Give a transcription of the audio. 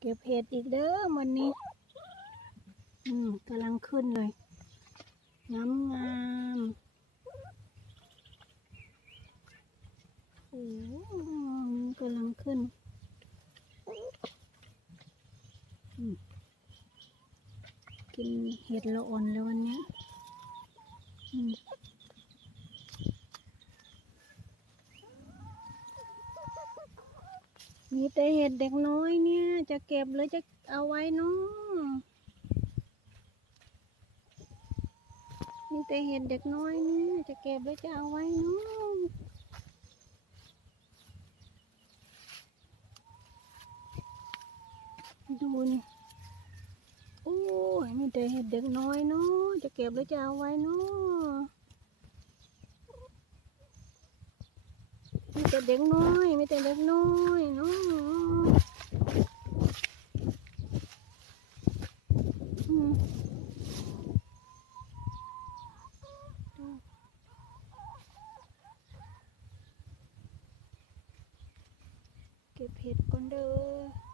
เก็บเห็ดอีกเด้อวันนี้ อืมกำลังขึ้นเลยงามงามโอ้กำลังขึ้นกินเห็ดละอ่อนเลยวันนี้อืม มีแต่เห็ดเด็กน้อยเนี่ย จะเก็บหรือจะเอาไว้เนาะมีแต่เห็ดเด็กน้อยเนี่ยจะเก็บไว้จะเอาไว้เนาะดูนี่โอ้ยมีแต่เห็ดเด็กน้อยเนาะจะเก็บไว้จะเอาไว้เนาะมีแต่เด็กน้อยมีแต่เด็กน้อยเนาะอืม เก็บเห็ดก่อนเด้อ